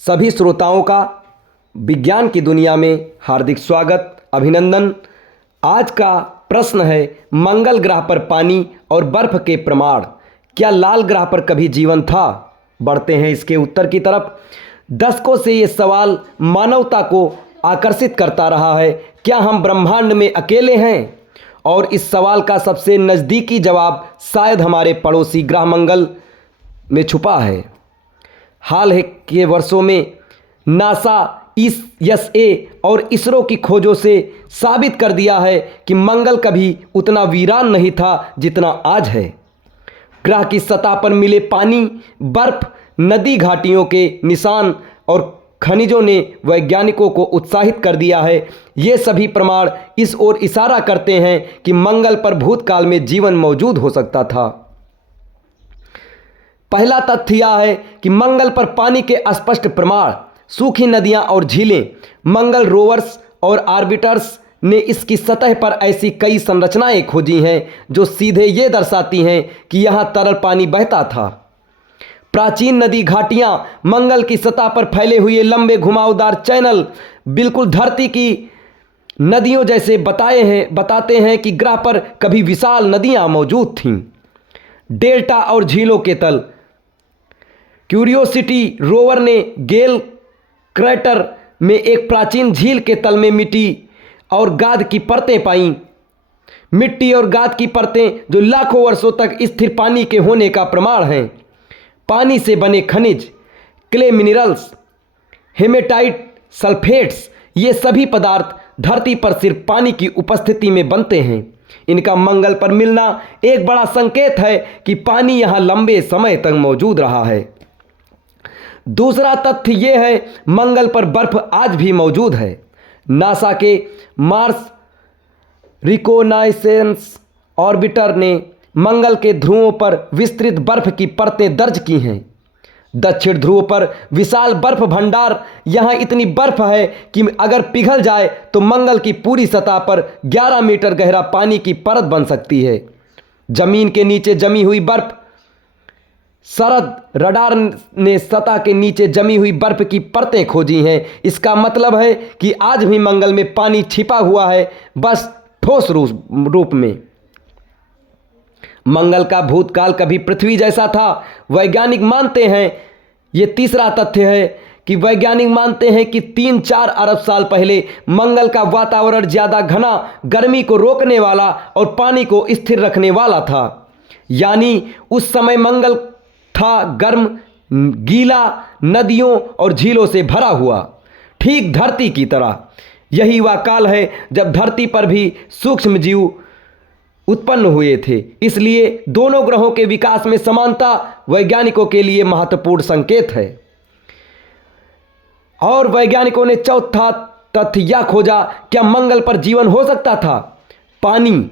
सभी श्रोताओं का विज्ञान की दुनिया में हार्दिक स्वागत, अभिनंदन। आज का प्रश्न है, मंगल ग्रह पर पानी और बर्फ के प्रमाण। क्या लाल ग्रह पर कभी जीवन था? बढ़ते हैं इसके उत्तर की तरफ। दशकों से ये सवाल मानवता को आकर्षित करता रहा है। क्या हम ब्रह्मांड में अकेले हैं? और इस सवाल का सबसे नज़दीकी जवाब शायद हमारे पड़ोसी ग्रह मंगल में छुपा है। हाल के वर्षों में नासा, ईएसए और इसरो की खोजों से साबित कर दिया है कि मंगल कभी उतना वीरान नहीं था जितना आज है। ग्रह की सतह पर मिले पानी, बर्फ, नदी घाटियों के निशान और खनिजों ने वैज्ञानिकों को उत्साहित कर दिया है। ये सभी प्रमाण इस ओर इशारा करते हैं कि मंगल पर भूतकाल में जीवन मौजूद हो सकता था। पहला तथ्य यह है कि मंगल पर पानी के स्पष्ट प्रमाण। सूखी नदियां और झीलें। मंगल रोवर्स और ऑर्बिटर्स ने इसकी सतह पर ऐसी कई संरचनाएं खोजी हैं जो सीधे ये दर्शाती हैं कि यहाँ तरल पानी बहता था। प्राचीन नदी घाटियाँ, मंगल की सतह पर फैले हुए लंबे घुमावदार चैनल बिल्कुल धरती की नदियों जैसे बताते हैं कि ग्रह पर कभी विशाल नदियाँ मौजूद थीं। डेल्टा और झीलों के तल। क्यूरियोसिटी रोवर ने गेल क्रेटर में एक प्राचीन झील के तल में मिट्टी और गाद की परतें पाईं। मिट्टी और गाद की परतें जो लाखों वर्षों तक स्थिर पानी के होने का प्रमाण हैं। पानी से बने खनिज, क्ले मिनरल्स, हेमेटाइट, सल्फेट्स, ये सभी पदार्थ धरती पर सिर्फ पानी की उपस्थिति में बनते हैं। इनका मंगल पर मिलना एक बड़ा संकेत है कि पानी यहाँ लंबे समय तक मौजूद रहा है। दूसरा तथ्य यह है, मंगल पर बर्फ आज भी मौजूद है। नासा के मार्स रिकोनाइसेंस ऑर्बिटर ने मंगल के ध्रुवों पर विस्तृत बर्फ की परतें दर्ज की हैं। दक्षिण ध्रुव पर विशाल बर्फ भंडार। यहाँ इतनी बर्फ है कि अगर पिघल जाए तो मंगल की पूरी सतह पर 11 मीटर गहरा पानी की परत बन सकती है। जमीन के नीचे जमी हुई बर्फ। शरद रडार ने सतह के नीचे जमी हुई बर्फ की परतें खोजी हैं। इसका मतलब है कि आज भी मंगल में पानी छिपा हुआ है, बस ठोस रूप में। मंगल का भूतकाल कभी पृथ्वी जैसा था, वैज्ञानिक मानते हैं। ये तीसरा तथ्य है कि वैज्ञानिक मानते हैं कि 3-4 अरब साल पहले मंगल का वातावरण ज़्यादा घना, गर्मी को रोकने वाला और पानी को स्थिर रखने वाला था। यानी उस समय मंगल था गर्म, गीला, नदियों और झीलों से भरा हुआ, ठीक धरती की तरह। यही वह काल है जब धरती पर भी सूक्ष्म जीव उत्पन्न हुए थे। इसलिए दोनों ग्रहों के विकास में समानता वैज्ञानिकों के लिए महत्वपूर्ण संकेत है। और वैज्ञानिकों ने चौथा तथ्य यह खोजा, क्या मंगल पर जीवन हो सकता था? पानी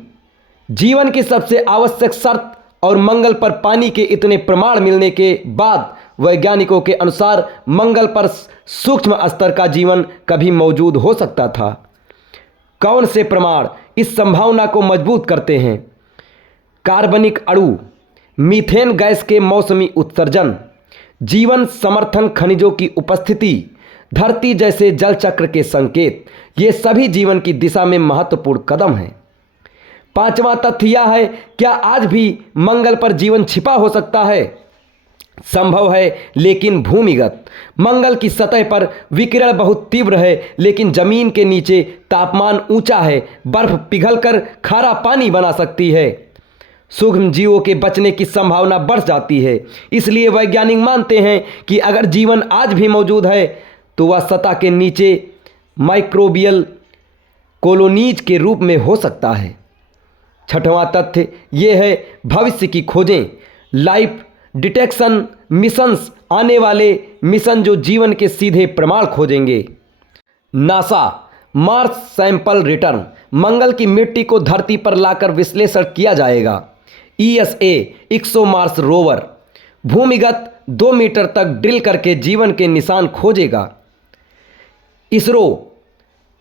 जीवन की सबसे आवश्यक शर्त, और मंगल पर पानी के इतने प्रमाण मिलने के बाद वैज्ञानिकों के अनुसार मंगल पर सूक्ष्म स्तर का जीवन कभी मौजूद हो सकता था। कौन से प्रमाण इस संभावना को मजबूत करते हैं? कार्बनिक अणु, मीथेन गैस के मौसमी उत्सर्जन, जीवन समर्थन खनिजों की उपस्थिति, धरती जैसे जल चक्र के संकेत, ये सभी जीवन की दिशा में महत्वपूर्ण कदम हैं। पांचवा तथ्य यह है, क्या आज भी मंगल पर जीवन छिपा हो सकता है? संभव है, लेकिन भूमिगत। मंगल की सतह पर विकिरण बहुत तीव्र है, लेकिन जमीन के नीचे तापमान ऊंचा है। बर्फ पिघलकर खारा पानी बना सकती है। सूक्ष्म जीवों के बचने की संभावना बढ़ जाती है। इसलिए वैज्ञानिक मानते हैं कि अगर जीवन आज भी मौजूद है तो वह सतह के नीचे माइक्रोबियल कॉलोनीज के रूप में हो सकता है। छठवां तथ्य यह है, भविष्य की खोजें। लाइफ डिटेक्शन मिशंस, आने वाले मिशन जो जीवन के सीधे प्रमाण खोजेंगे। नासा मार्स सैंपल रिटर्न, मंगल की मिट्टी को धरती पर लाकर विश्लेषण किया जाएगा। ईएसए इक्सो मार्स रोवर भूमिगत 2 मीटर तक ड्रिल करके जीवन के निशान खोजेगा। इसरो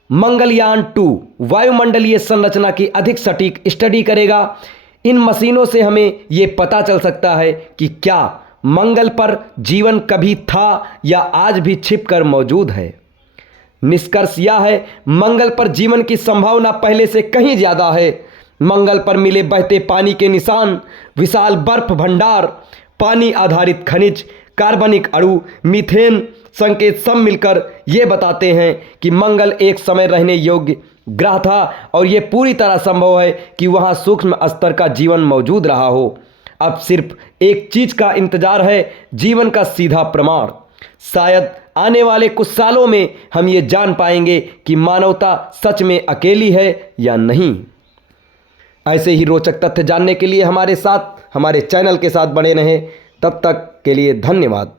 मंगलयान 2 वायुमंडलीय संरचना की अधिक सटीक स्टडी करेगा। इन मशीनों से हमें ये पता चल सकता है कि क्या मंगल पर जीवन कभी था या आज भी छिपकर मौजूद है। निष्कर्ष यह है, मंगल पर जीवन की संभावना पहले से कहीं ज्यादा है। मंगल पर मिले बहते पानी के निशान, विशाल बर्फ भंडार, पानी आधारित खनिज, कार्बनिक अणु, मीथेन संकेत सब मिलकर ये बताते हैं कि मंगल एक समय रहने योग्य ग्रह था और ये पूरी तरह संभव है कि वहाँ सूक्ष्म स्तर का जीवन मौजूद रहा हो। अब सिर्फ एक चीज का इंतजार है, जीवन का सीधा प्रमाण। शायद आने वाले कुछ सालों में हम ये जान पाएंगे कि मानवता सच में अकेली है या नहीं। ऐसे ही रोचक तथ्य जानने के लिए हमारे चैनल के साथ बने रहें। तब तक के लिए धन्यवाद।